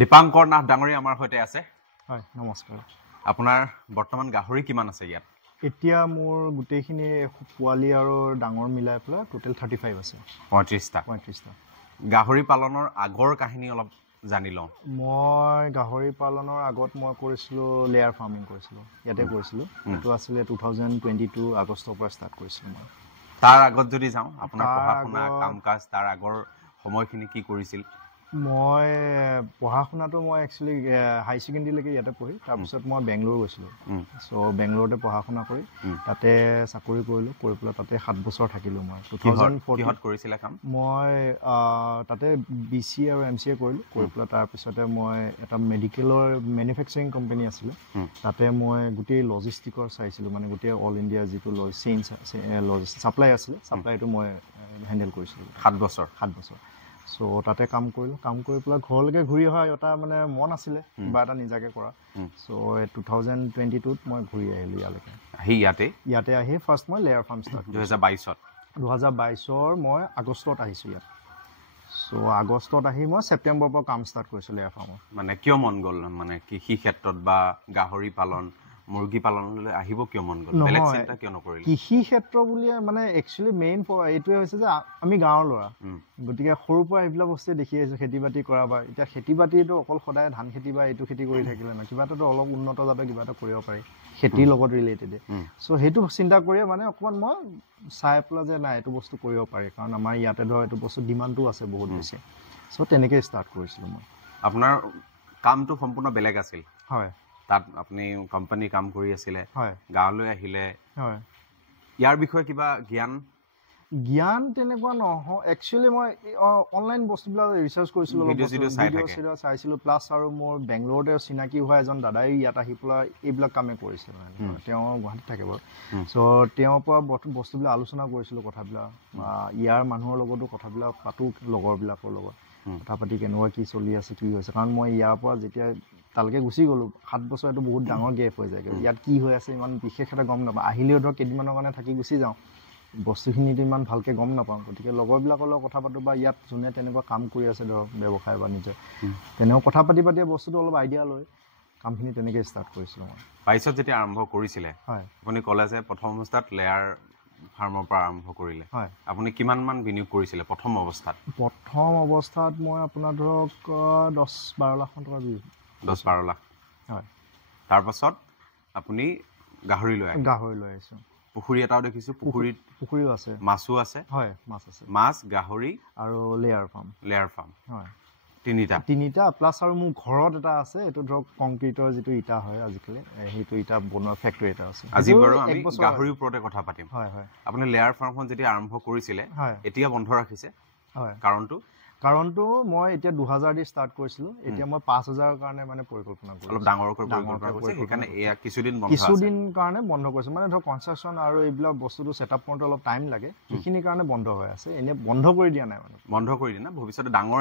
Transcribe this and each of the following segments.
দীপাংকৰ নাথ ডাঙৰী আমাৰ সৈতে আছে। হয়, নমস্কাৰ। আপোনাৰ বৰ্তমান গাহৰি কিমান আছে ইয়াত? এতিয়া মোৰ গোটেইখিনি পোৱালি আৰু ডাঙৰ মিলাই পেলাই টোটেল 35 আছে। 35টা। গাহৰি পালনৰ আগৰ কাহিনী অলপ জানি লওঁ। মই গাহৰি পালনৰ আগত মই কৰিছিলোঁ লেয়াৰ ফাৰ্মিং কৰিছিলোঁ, ইয়াতে কৰিছিলোঁ। এইটো আছিলে 2022 আগষ্টৰ পৰা ষ্টাৰ্ট কৰিছিলোঁ মই। তাৰ আগত যদি যাওঁ, আপোনাৰ পঢ়া শুনা কাম কাজ তাৰ আগৰ সময়খিনি কি কৰিছিল? মই পঢ়া শুনাটো মই একচুৱেলি হাই ছেকেণ্ডেৰীলৈকে ইয়াতে পঢ়ি তাৰপিছত মই বেংগলোৰ গৈছিলোঁ। চ' বেংগলোৰতে পঢ়া শুনা কৰি তাতে চাকৰি কৰিলোঁ, কৰি পেলাই তাতে 7 বছৰ থাকিলোঁ মই। 2014 কৰিছিলে কাম? মই তাতে BCA আৰু MCA কৰিলোঁ, কৰি পেলাই তাৰপিছতে মই এটা মেডিকেলৰ মেনুফেকচাৰিং কোম্পানী আছিলে, তাতে মই গোটেই লজিষ্টিকৰ চাইছিলোঁ, মানে গোটেই অল ইণ্ডিয়া যিটো চেইন ছাপ্লাই আছিলে, ছাপ্লাইটো মই হেণ্ডেল কৰিছিলোঁ 7 বছৰ। চ' তাতে কাম কৰিলোঁ, কাম কৰি পেলাই ঘৰলৈকে ঘূৰি অহা এটা মানে মন আছিলে কিবা এটা নিজাকে কৰা। চ' 2022ত মই ঘূৰি আহিলোঁ ইয়ালৈকে। ইয়াতে আহি ফাৰ্ষ্ট মই লেয়াৰ ফাৰ্ম ষ্টাৰ্ট 2022ৰ মই আগষ্টত আহিছোঁ ইয়াত। চ' আগষ্টত আহি মই ছেপ্টেম্বৰৰ পৰা কাম ষ্টাৰ্ট কৰিছোঁ লেয়াৰ ফাৰ্মত। মানে কিয় মন গ'ল, মানে কৃষি ক্ষেত্ৰত বা গাহৰি পালন মুৰ্গী পালনলৈ আহিব কিয় মন গ'ল? বেলেগ চিন্তা কিয় নকৰিলে? কৃষি ক্ষেত্ৰ বুলিয়ে মানে একচুৱেলি মেইন এইটোৱে হৈছে যে আমি গাঁৱৰ ল'ৰা, গতিকে সৰুৰ পৰা এইবিলাক বস্তুৱে দেখি আহিছোঁ, খেতি বাতি কৰা বা এতিয়া খেতি বাতিটো অকল সদায় ধান খেতি বা এইটো খেতি কৰি থাকিলে নহয়, কিবা এটাতো অলপ উন্নত যাতে কিবা এটা কৰিব পাৰি খেতিৰ লগত ৰিলেটেডে। চ' সেইটো চিন্তা কৰিয়ে মানে অকণমান মই চাই পেলাই যে নাই এইটো বস্তু কৰিব পাৰি, কাৰণ আমাৰ ইয়াতে ধৰ এইটো বস্তু ডিমাণ্ডটো আছে বহুত বেছি। চ' তেনেকৈ ষ্টাৰ্ট কৰিছিলোঁ মই। আপোনাৰ কামটো সম্পূৰ্ণ বেলেগ আছিল। হয়, তাত আপুনি কোম্পানী কাম কৰি আছিলে, গাঁৱলৈ আহিলে। হয়, ইয়াৰ বিষয়ে কিবা জ্ঞান তেনেকুৱা নহয়। একচুৱেলি মই অনলাইন বস্তুবিলাক ৰিচাৰ্চ কৰিছিলোঁ, ভিডিঅ' চাইছিলোঁ, প্লাছ আৰু মোৰ বেংগলোৰতে চিনাকি হোৱা এজন দাদাই ইয়াত আহি পেলাই এইবিলাক কামেই কৰিছে, মানে তেওঁ গুৱাহাটীত থাকে বাৰু। চ' তেওঁৰ পৰা বস্তুবিলাক আলোচনা কৰিছিলোঁ, কথাবিলাক ইয়াৰ মানুহৰ লগতো কথাবিলাক পাতোঁ, লগৰবিলাকৰ লগত কথা পাতি কেনেকুৱা কি চলি আছে, কি হৈছে। কাৰণ মই ইয়াৰ পৰা যেতিয়া তালৈকে গুচি গ'লোঁ, 7 বছৰ এইটো বহুত ডাঙৰ গেপ হৈ যায়। ইয়াত কি হৈ আছে ইমান বিশেষ এটা গম নাপাওঁ, আহিলেও ধৰক কেইদিনমানৰ কাৰণে থাকি গুচি যাওঁ, বস্তুখিনিতো ইমান ভালকৈ গম নাপাওঁ। গতিকে লগৰবিলাকৰ লগত কথা পাতোঁ বা ইয়াত যোনে তেনেকুৱা কাম কৰি আছে ধৰক ব্যৱসায় বাণিজ্য, তেনেকুৱা কথা পাতি বস্তুটো অলপ আইডিয়া লৈ কামখিনি তেনেকৈ ষ্টাৰ্ট কৰিছিলোঁ মই। 22ত যেতিয়া আৰম্ভ কৰিছিলে, হয়, আপুনি ক'লে যে প্ৰথম অৱস্থাত লেয়াৰ ফাৰ্মৰ পৰা আৰম্ভ কৰিলে। হয়, আপুনি কিমানমান বিনিয়োগ কৰিছিলে প্ৰথম অৱস্থাত? প্ৰথম অৱস্থাত মই আপোনাৰ ধৰক 10-12 লাখমান টকা দিলোঁ। 10-12 লাখ। হয়। তাৰপাছত আপুনি গাহৰি লৈ আহিছোঁ। পুখুৰী এটাও দেখিছোঁ, পুখুৰীও আছে, মাছো আছে। হয়, মাছ আছে, মাছ, গাহৰি আৰু লেয়াৰ ফাৰ্ম। হয়, তিনিটা প্লাছ আৰু মোৰ ঘৰত এটা আছে, এইটো ধৰক কংক্ৰিটৰ যিটো ইটা হয় আজিকালি, সেইটো ইটা বনোৱা ফেক্টৰী এটা আছে। আজি বাৰু আমি গাহৰিৰ ওপৰতে কথা পাতিম। হয়, আপুনি লেয়াৰ ফাৰ্মখন যেতিয়া আৰম্ভ কৰিছিলে, এতিয়া বন্ধ ৰাখিছে, কাৰণটো মই এতিয়া 2000 দি ষ্টাৰ্ট কৰিছিলোঁ, এতিয়া মই 5000ৰ কাৰণে মানে পৰিকল্পনা কৰিছোঁ, অলপ ডাঙৰকৈ সেইকাৰণে এয়া কিছুদিন কাৰণে বন্ধ কৰিছোঁ। মানে ধৰক কনষ্ট্ৰাকশ্যন আৰু এইবিলাক বস্তুটো ছেটআপ কৰোঁতে অলপ টাইম লাগে, সেইখিনিৰ কাৰণে বন্ধ হৈ আছে। এনেই বন্ধ কৰি দিয়া নাই, মানে বন্ধ কৰি দিয়া নাই, ভৱিষ্যতে ডাঙৰ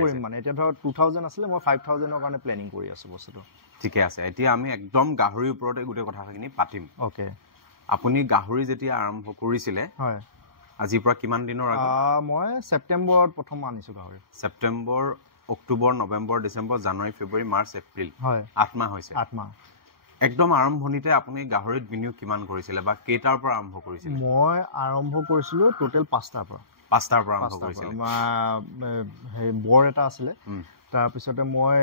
কৰিম। মানে এতিয়া ধৰক 2000 আছিলে, মই 5000ৰ কাৰণে প্লেনিং কৰি আছোঁ বস্তুটো। ঠিকে আছে, এতিয়া আমি একদম গাহৰিৰ ওপৰতে গোটেই কথাখিনি পাতিম। অ'কে। আপুনি গাহৰি যেতিয়া আৰম্ভ কৰিছিলে, হয়, আজিৰ পৰা কিমান দিনৰ আগত? মই ছেপ্টেম্বৰত প্ৰথম আনিছোঁ গাহৰি। ছেপ্টেম্বৰ, অক্টোবৰ, নৱেম্বৰ, ডিচেম্বৰ, জানুৱাৰী, ফেব্ৰুৱাৰী, মাৰ্চ, এপ্ৰিল, 8 মাহ হৈছে। 8 মাহ। একদম আৰম্ভণিতে আপুনি গাহৰিত বিনিয়োগ কিমান কৰিছিলে বা কেইটাৰ পৰা আৰম্ভ কৰিছিলে? মই আৰম্ভ কৰিছিলোঁ টোটেল 5টাৰ পৰা আৰম্ভ কৰিছিলোঁ। বৰ এটা আছিলে, তাৰপিছতে মই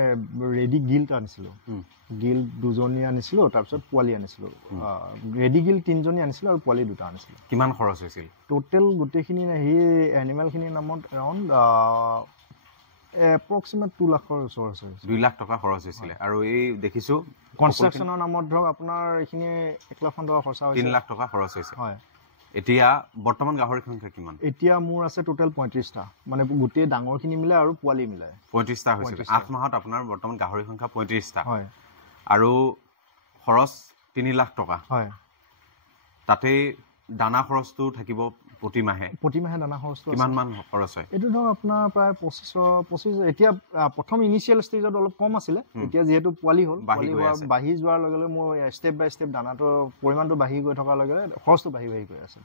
ৰেডি গিল্ট আনিছিলোঁ, গিল্ট 2জনী আনিছিলোঁ, তাৰপিছত পোৱালি আনিছিলোঁ। ৰেডি গিল্ট 3জনী আনিছিলোঁ আৰু পোৱালি 2টা আনিছিলোঁ। কিমান খৰচ হৈছিল টোটেল গোটেইখিনি সেই এনিমেলখিনিৰ নামত? এৰাউণ্ড এপ্ৰক্সিমেট 2 লাখৰ ওচৰ আছে। 2 লাখ টকা খৰচ হৈছিলে। আৰু এই দেখিছোঁ কনষ্ট্ৰাকশ্যনৰ নামত ধৰক আপোনাৰ এইখিনি 1 লাখ টকা খৰচা হৈছে, 3 লাখ টকা খৰচ হৈছে। হয়। এতিয়া বৰ্তমান গাহৰি সংখ্যা কিমান? এতিয়া মোৰ আছে টোটেল 35টা, মানে গোটেই ডাঙৰখিনি মিলাই আৰু পোৱালি মিলাই 35টা হৈছে। 8 মাহত আপোনাৰ বৰ্তমান গাহৰি সংখ্যা 35টা। হয়। আৰু খৰচ 3 লাখ টকা। হয়। তাতেই দানা খৰচটো থাকিব প্ৰতিমাহে দানা খৰচটো কিমান মান খৰচ হয়? এইটো ধৰক আপোনাৰ প্ৰায় 25 এতিয়া প্ৰথম ইনিচিয়েল ষ্টেজত অলপ কম আছিলে, এতিয়া যিহেতু পোৱালি হ'ল, বাঢ়ি যোৱাৰ লগে লগে মোৰ ষ্টেপ বাই ষ্টেপ দানাটোৰ পৰিমাণটো বাঢ়ি গৈ থকাৰ লগে লগে খৰচটো বাঢ়ি গৈ আছে।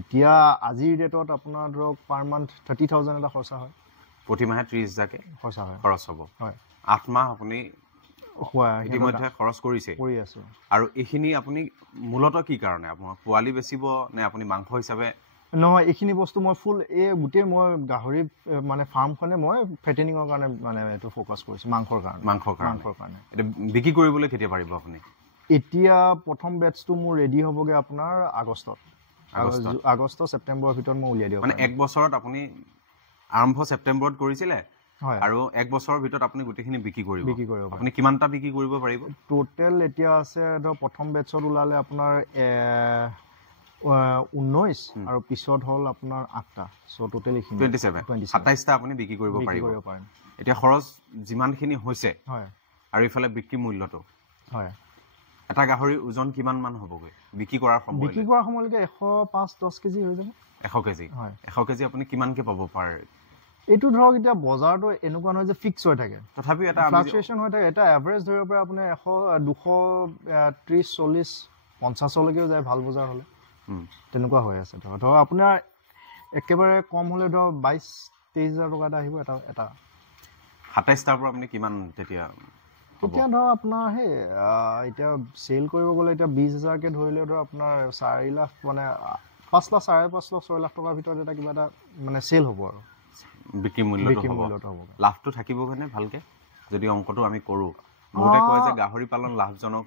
এতিয়া আজিৰ ডেটত আপোনাৰ ধৰক পাৰ মান্থ 30,000 এটা খৰচা হয়। প্ৰতি মাহে 30,000কে খৰচ হ'ব হয় 8 মাহ আপুনি ইতিমধ্যে খৰচ কৰিছে কৰি আছো আৰু এইখিনি আপুনি মূলতঃ কি কাৰণে আপোনাৰ পোৱালি বেচিব নে আপুনি মাংস হিচাপে নহয় এইখিনি বস্তু মই ফুল এই গোটেই মই গাহৰি মানে ফাৰ্মখনে মই ফেটেনিঙৰ কাৰণে মানে এইটো ফ'কাছ কৰিছো মাংসৰ কাৰণে এটা বিক্ৰী কৰিবলৈ কেতিয়া পাৰিব আপুনি এতিয়া প্ৰথম বেটছটো মোৰ ৰেডি হ'বগে আপোনাৰ আগষ্ট ছেপ্টেম্বৰৰ ভিতৰত মই উলিয়াই দিওঁ মানে এক বছৰত আপুনি আৰম্ভ ছেপ্টেম্বৰত কৰিছিলে আৰু এক বছৰৰ ভিতৰত আপুনি গোটেইখিনি বিক্ৰী কৰিব আপুনি কিমানটা বিক্ৰী কৰিব পাৰিব টোটেল এতিয়া আছে ধৰ প্ৰথম বেটছত ওলালে আপোনাৰ 19 আৰু পিছত হ'ল আপোনাৰ 8টা সো টোটেল 27টা আপুনি বিক্ৰী কৰিব পাৰিব এতিয়া খৰচ যিমানখিনি হৈছে আৰু ইফালে বিক্ৰী মূল্যটো এটা গাহৰিৰ ওজন কিমান মান হ'বগৈ বিক্ৰী কৰাৰ সময়লৈকে 105-10 কেজি হৈ যাব 100 কেজি 100 কেজি আপুনি কিমানকে পাব পাৰে এইটো ধৰক এতিয়া বজাৰটো এনেকুৱা নহয় যে ফিক্স হৈ থাকে তথাপি এটা ফ্লাকচুৱেশ্যন হৈ থাকে এটা এভাৰেজ ধৰিব পাৰে আপুনি 100 230 40 50 লৈকেও যায় ভাল বজাৰ হ'লে তেনেকুৱা হৈ আছে ধৰক আপোনাৰ একেবাৰে কম হ'লে ধৰক 22-23,000 টকা এটা আহিব এটা 27টাৰ পৰা আপুনি কিমান তেতিয়া ধৰক আপোনাৰ সেই এতিয়া চেল কৰিব গ'লে এতিয়া 20,000কে ধৰিলে ধৰক আপোনাৰ 4 লাখ মানে 5 লাখ 5.5 লাখ 6 লাখ টকাৰ ভিতৰত এটা কিবা এটা মানে চেল হ'ব আৰু বিক্ৰী মূল্যটো হ'ব লাভটো থাকিবনে ভালকে যদি অংকটো আমি কৰোঁ বহুতে কয় যে গাহৰি পালন লাভজনক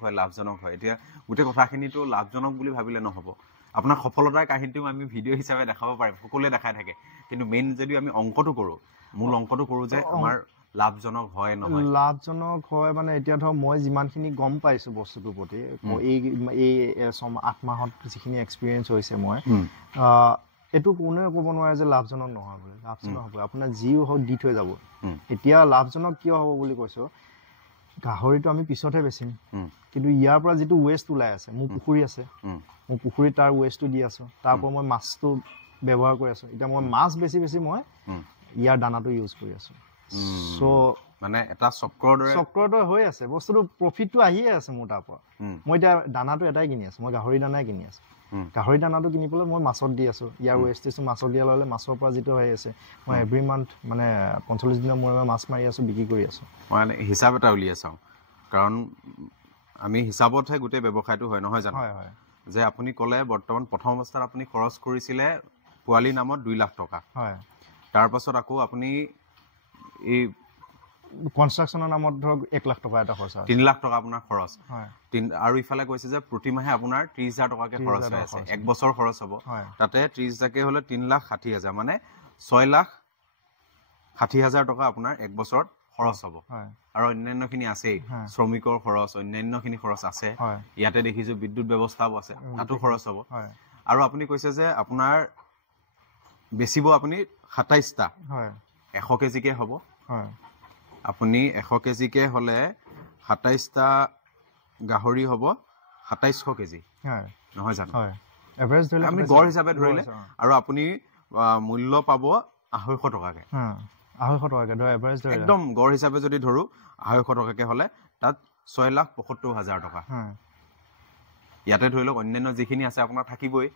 হয় এতিয়া গোটেই কথাখিনিতো লাভজনক বুলি ভাবিলে নহ'ব আপোনাৰ সফলতাৰ কাহিনীটো আমি ভিডিঅ' হিচাপে দেখাব পাৰিম সকলোৱে দেখাই থাকে কিন্তু মেইন যদি আমি অংকটো কৰোঁ মূল অংকটো কৰোঁ যে আমাৰ লাভজনক হয় নহয় লাভজনক হয় মানে এতিয়া ধৰক মই যিমানখিনি গম পাইছোঁ বস্তুটোৰ প্ৰতি এই 8 মাহত যিখিনি এক্সপিৰিয়েঞ্চ হৈছে মই এইটো কোনেও ক'ব নোৱাৰে যে লাভজনক নহয় বুলি লাভজনক হ'ব আপোনাৰ যিও হওক দি থৈ যাব এতিয়া লাভজনক কিয় হ'ব বুলি কৈছোঁ গাহৰিটো আমি পিছতহে বেচিম কিন্তু ইয়াৰ পৰা যিটো ৱেষ্ট ওলাই আছে মোৰ পুখুৰী আছে মোৰ পুখুৰীত তাৰ ৱেষ্টটো দি আছোঁ তাৰ পৰা মই মাছটো ব্যৱহাৰ কৰি আছোঁ এতিয়া মই মাছ বেছি মই ইয়াৰ দানাটো ইউজ কৰি আছোঁ সো মানে এটা চক্ৰৰ দৰে হৈ আছে বস্তুটো প্ৰফিটটো আহিয়ে আছে মোৰ তাৰ পৰা মই এতিয়া দানাটো এটাই কিনি আছোঁ মই গাহৰি দানাই কিনি আছোঁ গাহৰি দানাটো কিনি পেলাই মই মাছত দি আছোঁ ইয়াৰ ৱেষ্টেজটো মাছত দিয়া ল'লে মাছৰ পৰা যিটো হৈ আছে মই এভৰি মান্থ মানে 45 দিনৰ মূৰে মাছ মাৰি আছোঁ বিক্ৰী কৰি আছোঁ মই মানে হিচাপ এটা উলিয়াই চাওঁ কাৰণ আমি হিচাপতহে গোটেই ব্যৱসায়টো হয় নহয় জানো যে আপুনি ক'লে বৰ্তমান প্ৰথম অৱস্থাত আপুনি খৰচ কৰিছিলে পোৱালি নামত 2 লাখ টকা তাৰ পাছত আকৌ আপুনি এই কনষ্ট্ৰাকশ্যনৰ নামত ধৰক 1 লাখ টকা এটা খৰচ 3 লাখ টকা আপোনাৰ খৰচ আৰু ইফালে কৈছে যে প্ৰতি মাহে আপোনাৰ 30,000 টকাকে খৰচ হৈ আছে এক বছৰ খৰচ হ'ব তাতে 30,000কে হ'লে 3,60,000 মানে 6,60,000 টকা আপোনাৰ এক বছৰত খৰচ হ'ব আৰু অন্যান্যখিনি আছেই শ্ৰমিকৰ খৰচ অন্যান্যখিনি খৰচ আছে ইয়াতে দেখিছোঁ বিদ্যুৎ ব্যৱস্থাও আছে তাতো খৰচ হ'ব আৰু আপুনি কৈছে যে আপোনাৰ বেচিব আপুনি 27টা 100 কেজিকে হ'ব আপুনি 100 কেজিকে হ'লে 27টা গাহৰি হ'ব 2700 কেজি নহয় জানো এভাৰেজ ধৰিলে আপুনি গড় হিচাপে ধৰিলে আৰু আপুনি মূল্য পাব 250 টকাকে 250 টকাকে ধৰ এভাৰেজ ধৰিলে একদম গড় হিচাপে যদি ধৰো 250 টকাকে হ'লে তাত 6,75,000 টকা ইয়াতে ধৰি লওক অন্যান্য যিখিনি আছে আপোনাৰ থাকিবই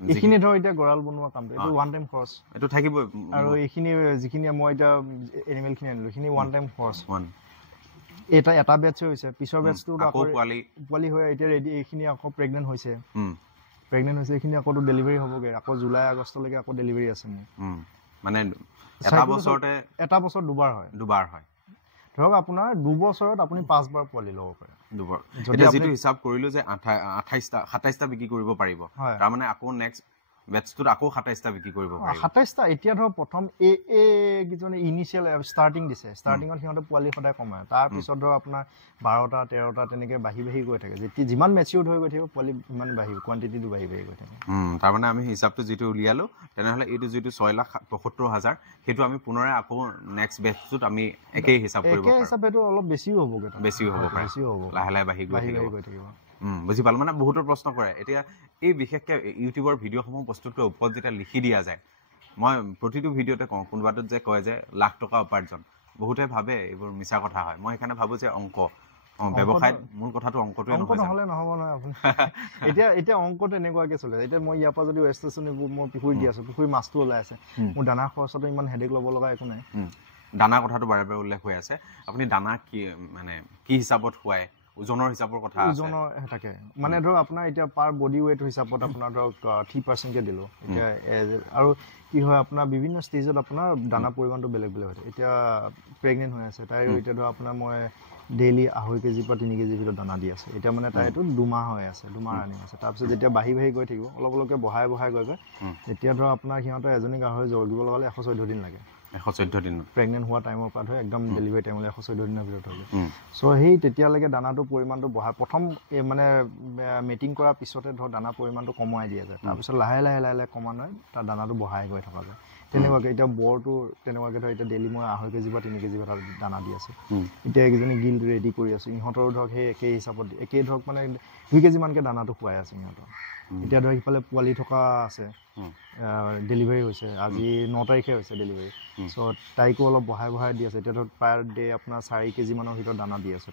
এইখিনি ধৰ এতিয়া গড়াল বনোৱা কামটো এইটো ওৱান টাইম খৰচ এইটো থাকিবই আৰু এইখিনি যিখিনি মই এতিয়া এনিমেলখিনি আনিলোঁ এইখিনি ওৱান টাইম খৰচ এটা বেটছ হৈছে পিছৰ বেটছটো আকৌ পোৱালি হৈ এতিয়া ৰেডি এইখিনি আকৌ প্ৰেগনেণ্ট হৈছে এইখিনি আকৌ ডেলিভাৰী হ'বগৈ আকৌ জুলাই আগষ্টলৈকে আকৌ ডেলিভাৰী আছে মোৰ মানে এটা বছৰত দুবাৰ হয় ধৰক আপোনাৰ 2 বছৰত আপুনি 5 বাৰ পোৱালি ল'ব পাৰে এতিয়া যিটো হিচাপ কৰিলো যে 27টা বিক্ৰী কৰিব পাৰিব তাৰমানে আকৌ নেক্সট বেটছটোত আকৌ 27টা বিক্ৰী কৰিব পাৰিব 27টা এতিয়া ধৰক প্ৰথম কিজনে ইনিচিয়েল ষ্টাৰ্টিং দিছে ষ্টাৰ্টিঙত সিহঁতে পোৱালি সদায় কমায় তাৰপিছত ধৰক আপোনাৰ 12টা 13টা তেনেকৈ বাঢ়ি গৈ থাকে যেতিয়া যিমান মেচিউৰ্ড হৈ গৈ থাকিব পোৱালি ইমান বাঢ়িব কোৱান্টিটিটো বাঢ়ি গৈ থাকে তাৰমানে আমি হিচাপটো যিটো উলিয়ালো তেনেহ'লে এইটো যিটো 6,75,000 সেইটো আমি পুনৰ আকৌ নেক্সট বেটছটোত আমি একেই হিচাপ কৰিব পাৰিম হিচাপেটো অলপ বেছিও হ'বগৈ বেছিও হ'ব লাহে লাহে বাঢ়ি গৈ থাকিব বুজি পালো মানে বহুতৰ প্ৰশ্ন কৰে এতিয়া এই বিশেষকৈ ইউটিউবৰ ভিডিঅ'সমূহ প্ৰস্তুত কৰাৰ ওপৰত যেতিয়া লিখি দিয়া যায় মই প্ৰতিটো ভিডিঅ'তে কওঁ কোনোবাটোত যে কয় যে লাখ টকা উপাৰ্জন বহুতে ভাবে এইবোৰ মিছা কথা হয় মই সেইকাৰণে ভাবোঁ যে অংক ব্যৱসায়ত মূল কথাটো অংকটোৱে নহয়, অংক নহ'লে নহ'ব নহয় আপুনি। এতিয়া অংকটো এনেকুৱাকৈ চলে, এতিয়া মই ইয়াৰ পৰা যদি ৱেষ্ট ষ্টেচন মই পুখুৰী দি আছোঁ, পুখুৰী মাছটো ওলাই আছে, মোৰ দানা খৰচতো ইমান হেডেক ল'ব লগা একো নাই। দানা কথাটো বাৰে বাৰে উল্লেখ হৈ আছে, আপুনি দানা কি মানে কি হিচাপত খুৱায়, ওজনৰ হিচাপৰ কথা ওজনৰ থাকে মানে ধৰক আপোনাৰ এতিয়া পাৰ বডি ৱেইট হিচাপত আপোনাৰ ধৰক 3% দিলোঁ এতিয়া। আৰু কি হয় আপোনাৰ বিভিন্ন ষ্টেজত আপোনাৰ দানা পৰিমাণটো বেলেগ বেলেগ হয়। এতিয়া প্ৰেগনেণ্ট হৈ আছে তাইৰ, এতিয়া ধৰক আপোনাৰ মই ডেইলি 2.5 কেজিৰ পৰা 3 কেজিৰ ভিতৰত দানা দি আছোঁ। এতিয়া মানে তাইটো 2 মাহ হৈ আছে, 2 মাহ ৰানিং আছে। তাৰপিছত যেতিয়া বাঢ়ি গৈ থাকিব, অলপ অলপকৈ বঢ়াই গৈ তেতিয়া ধৰক আপোনাৰ সিহঁতৰ এজনী গাহৰি জগিব লগালে 114 দিন লাগে। 114 দিন প্ৰেগনেণ্ট হোৱা টাইমৰ পৰা ধৰি একদম ডেলিভাৰী টাইমলৈ 114 দিনৰ ভিতৰত হ'লে। চ' সেই তেতিয়ালৈকে দানাটো পৰিমাণটো বঢ়াই প্ৰথম মানে মিটিং কৰাৰ পিছতে ধৰক দানা পৰিমাণটো কমাই দিয়া যায়। তাৰপিছত লাহে লাহে ক্ৰমান্বয়ে তাৰ দানাটো বঢ়াই গৈ থকা যায়। তেনেকুৱাকৈ এতিয়া বৰটো তেনেকুৱাকৈ ধৰক এতিয়া ডেইলি মই 2.5 কেজি বা 3 কেজি তাত দানা দি আছোঁ। এতিয়া এইকেইজনী গিল্ড ৰেডি কৰি আছোঁ, ইহঁতৰো ধৰক সেই একেই হিচাপত একেই ধৰক মানে 2 কেজিমানকৈ দানাটো খুৱাই আছোঁ ইহঁতৰ। এতিয়া ধৰক ইফালে পোৱালি থকা আছে, ডেলিভাৰী হৈছে, আজি 9 তাৰিখে হৈছে ডেলিভাৰী। চ' তাইকো অলপ বঢ়াই দি আছে। এতিয়া ধৰক প্ৰায় ডে আপোনাৰ 4 কেজিমানৰ ভিতৰত দানা দি আছোঁ,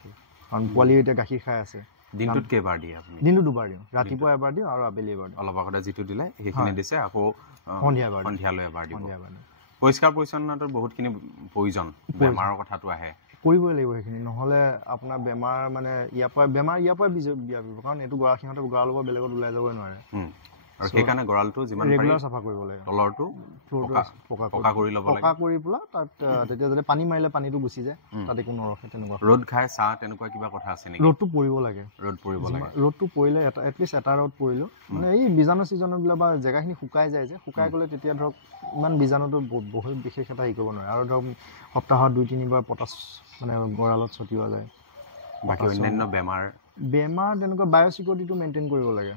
কাৰণ পোৱালিও এতিয়া গাখীৰ খাই আছে। দিনটোত কেইবাৰ দিয়ে আপুনি? দিনটো 2বাৰ দিওঁ, ৰাতিপুৱা এবাৰ দিওঁ আৰু আবেলি এবাৰ দিওঁ। অলপ আগতে যিটো দিলে সেইখিনি দিছে, আকৌ সন্ধিয়ালৈ এবাৰ দিব। পৰিষ্কাৰ পৰিচ্ছন্নতাৰ বহুতখিনি প্ৰয়োজন, বেমাৰৰ কথাটো আহে, কৰিবই লাগিব সেইখিনি, নহ'লে আপোনাৰ বেমাৰ মানে ইয়াৰ পৰা বিয়পিব, কাৰণ এইটো সিহঁতে গঁৰালৰ পৰা বেলেগত ওলাই যাবই নোৱাৰে। আৰু সেইকাৰণে গঁৰালটো যিমান ৰেগুলাৰ চাফা কৰিব লাগে, তলৰটো পকা কৰি ল'ব লাগে, পকা কৰি পেলাই তাত তেতিয়া যদি পানী মাৰিলে পানীটো গুচি যায়, তাত একো নৰখে। তেনেকুৱা ৰ'দ খাই চাহ তেনেকুৱা কিবা কথা আছে নেকি? ৰ'দটো পৰিব লাগে, ৰ'দটো পৰিলে এটলিষ্ট এটা ৰ'দ পৰিলেও মানে এই বীজাণু চিজাণুবিলাক বা জেগাখিনি শুকাই যায় যে, শুকাই গ'লে তেতিয়া ধৰক ইমান বীজাণুটো বহুত বিশেষ এটা কৰিব নোৱাৰে। আৰু ধৰক সপ্তাহত 2-3 বাৰ পটাছ মানে গঁৰালত ছটিওৱা যায়। বাকী অন্যান্য বেমাৰ তেনেকুৱা বায়'চিকিউৰিটিটো মেইনটেইন কৰিব লাগে।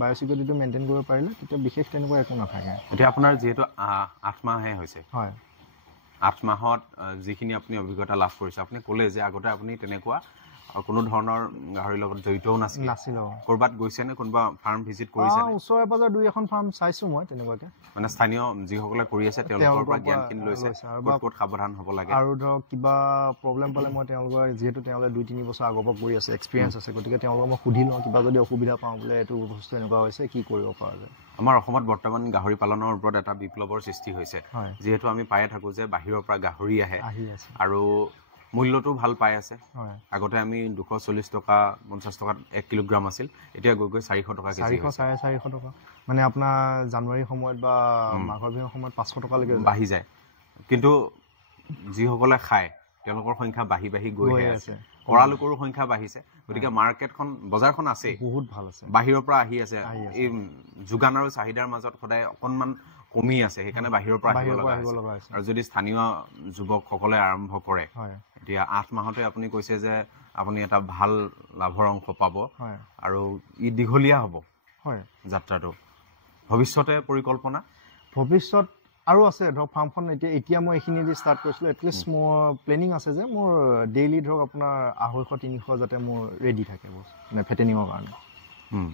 বায়'চিকিউৰিটিটো মেইনটেইন কৰিব পাৰিলে তেতিয়া বিশেষ তেনেকুৱা একো নাথাকে। এতিয়া আপোনাৰ যিহেতু 8 মাহহে হৈছে, হয়, 8 মাহত যিখিনি আপুনি অভিজ্ঞতা লাভ কৰিছে, আপুনি ক'লে যে আগতে আপুনি তেনেকুৱা কোনো ধৰণৰ গাহৰিৰ লগত জড়িতও নাছিল। ক'ৰবাত গৈছেনে, কোনোবা ফাৰ্ম ভিজিট কৰিছে? ওচৰে পাজৰে 2-এখন ফাৰ্ম চাইছোঁ মই তেনেকুৱাকৈ, মানে স্থানীয় যিসকলে কৰি আছে তেওঁলোকৰ পৰা জ্ঞানখিনি লৈছে, ক'ত সাৱধান হ'ব লাগে। আৰু ধৰক কিবা প্ৰব্লেম পালে মই তেওঁলোকৰ, যিহেতু তেওঁলোকে 2-3 বছৰ আগৰ পৰা কৰি আছে, এক্সপিৰিয়েঞ্চ আছে, গতিকে তেওঁলোকক মই সুধি লওঁ, কিবা যদি অসুবিধা পাওঁ বোলে এইটো বস্তু এনেকুৱা হৈছে, কি কৰিব পৰা যায়। আমাৰ অসমত বৰ্তমান গাহৰি পালনৰ ওপৰত এটা বিপ্লৱৰ সৃষ্টি হৈছে, যিহেতু আমি পায়ে থাকোঁ যে বাহিৰৰ পৰা গাহৰি আহি আছে আৰু মূল্যটো ভাল পাই আছে। আগতে আমি 240 টকা 50 টকাত 1 কিলোগ্ৰাম আছিল, এতিয়া গৈ 400 টকা কেজি, 450 টকা, মানে আপোনাৰ জানুৱাৰীৰ সময়ত বা মাঘৰ বিহুৰ সময়ত 500 টকালৈকে বাঢ়ি যায়। কিন্তু যিসকলে খায় তেওঁলোকৰ সংখ্যা বাঢ়ি গৈ আছে, কৰা লোকৰো সংখ্যা বাঢ়িছে। গতিকে মাৰ্কেটখন, বজাৰখন আছে, বহুত ভাল আছে, বাহিৰৰ পৰা আহি আছে। এই যোগান আৰু চাহিদাৰ মাজত সদায় অকণমান কমি আছে, সেইকাৰণে বাহিৰৰ পৰা আহিব লগা হৈছে। আৰু যদি স্থানীয় যুৱকসকলে আৰম্ভ কৰে, এতিয়া 8 মাহতে আপুনি কৈছে যে আপুনি এটা ভাল লাভৰ অংশ পাব, আৰু ই দীঘলীয়া হ'ব যাত্ৰাটো। ভৱিষ্যতে পৰিকল্পনা? ভৱিষ্যত আৰু আছে ধৰক ফাৰ্মখন এতিয়া মই এইখিনি দি ষ্টাৰ্ট কৰিছিলোঁ, এটলিষ্ট মোৰ প্লেনিং আছে যে মোৰ ডেইলি ধৰক আপোনাৰ 250-300 যাতে মোৰ ৰেডি থাকে মানে ফেটেনিঙৰ কাৰণে।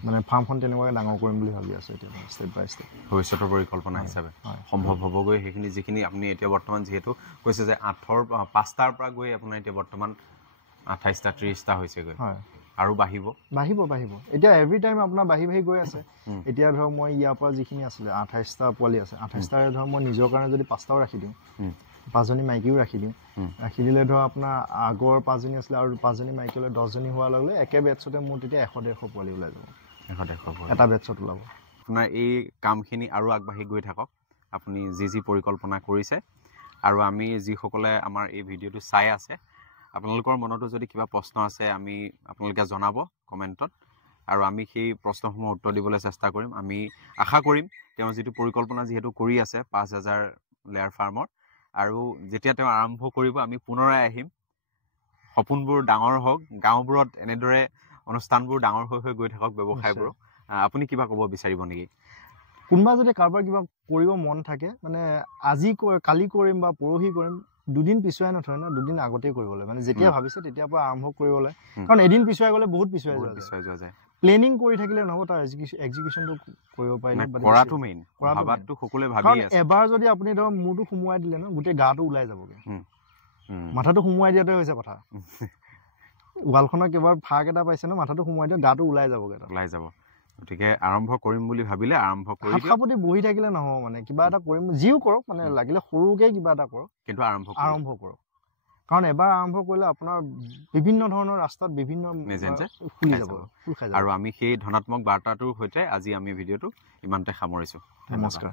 মানে ফাৰ্মখন তেনেকুৱাকৈ ডাঙৰ কৰিম বুলি ভাবি আছোঁ এতিয়া, ষ্টেপ বাই ষ্টেপ ভৱিষ্যতৰ পৰিকল্পনা হিচাপে সম্ভৱ হ'বগৈ সেইখিনি। যিখিনি আপুনি এতিয়া বৰ্তমান যিহেতু কৈছে যে 5টাৰ পৰা গৈ আপোনাৰ এতিয়া বৰ্তমান 28টা 30টা হৈছেগৈ, আৰু বাঢ়িব। এতিয়া এভৰি টাইম আপোনাৰ বাঢ়ি গৈ আছে। এতিয়া ধৰক মই ইয়াৰ পৰা যিখিনি আছিলে 28টা পোৱালি আছে, 28টাৰে ধৰক মই নিজৰ কাৰণে যদি 5টাও ৰাখি দিওঁ, 5জনী মাইকীও ৰাখি দিলে ধৰক আপোনাৰ আগৰ 5জনী আছিলে আৰু 5জনী মাইকীলৈ 10জনী হোৱাৰ লগে একে বেটছতে মোৰ তেতিয়া 100-150 পোৱালি ওলাই যাব, 100-150 এটা বেটছত ওলাব। আপোনাৰ এই কামখিনি আৰু আগবাঢ়ি গৈ থাকক, আপুনি যি পৰিকল্পনা কৰিছে। আৰু আমি যিসকলে আমাৰ এই ভিডিঅ'টো চাই আছে, আপোনালোকৰ মনতো যদি কিবা প্ৰশ্ন আছে আপোনালোকে জনাব কমেণ্টত, আৰু আমি সেই প্ৰশ্নসমূহ উত্তৰ দিবলৈ চেষ্টা কৰিম। আমি আশা কৰিম তেওঁ যিটো পৰিকল্পনা যিহেতু কৰি আছে 5000 লেয়াৰ ফাৰ্মৰ, আৰু যেতিয়া তেওঁ আৰম্ভ কৰিব আমি পুনৰাই আহিম। সপোনবোৰ ডাঙৰ হওক, গাঁওবোৰত এনেদৰে অনুষ্ঠানবোৰ ডাঙৰ হৈ গৈ থাকক, ব্যৱসায়বোৰ। আপুনি কিবা ক'ব বিচাৰিব নেকি? কোনোবা যদি কাৰোবাৰ কিবা কৰিব মন থাকে, মানে আজি কালি কৰিম বা পৰহি কৰিম, দুদিন পিছুৱাই নথয় ন, দুদিন আগতেই কৰিবলৈ, মানে যেতিয়া ভাবিছে তেতিয়াৰ পৰা আৰম্ভ কৰিবলৈ। কাৰণ এদিন পিছুৱাই গ'লে বহুত পিছুৱাই যোৱা যায়। প্লেনিং কৰি থাকিলে নহ'ব, তাৰ এক্সিকিউশ্যনটো কৰিব পাৰিলে কৰাটো মেইন, ভাবাটো সকলোৱে ভাবি আছে। এবাৰ যদি আপুনি ধৰক মূৰটো সোমোৱাই দিলে ন, গোটেই গাটো ওলাই যাবগৈ। মাথাটো সোমোৱাই দিয়াটোৱে হৈছে কথা। ৱালখনৰ কেৱল ফাক এটা পাইছে ন মাথাটো সোমাই দিও গাটো ওলাই যাব গতিকে আৰম্ভ কৰিম বুলি ভাবিলে আৰম্ভ কৰি দিয়ক হাতখাপতি বহি থাকিলে নহ'ব মানে কিবা এটা কৰিম যিও কৰক মানে লাগিলে সৰুকে কিবা এটা কৰক কিন্তু আৰম্ভ কৰক কাৰণ এবাৰ আৰম্ভ কৰিলে আপোনাৰ বিভিন্ন ধৰণৰ ৰাস্তাত বিভিন্ন খুলি যাব আৰু আমি সেই ধনাত্মক বাৰ্তাটোৰ সৈতে আজি আমি ভিডিঅ'টো ইমানতে সামৰিছো নমস্কাৰ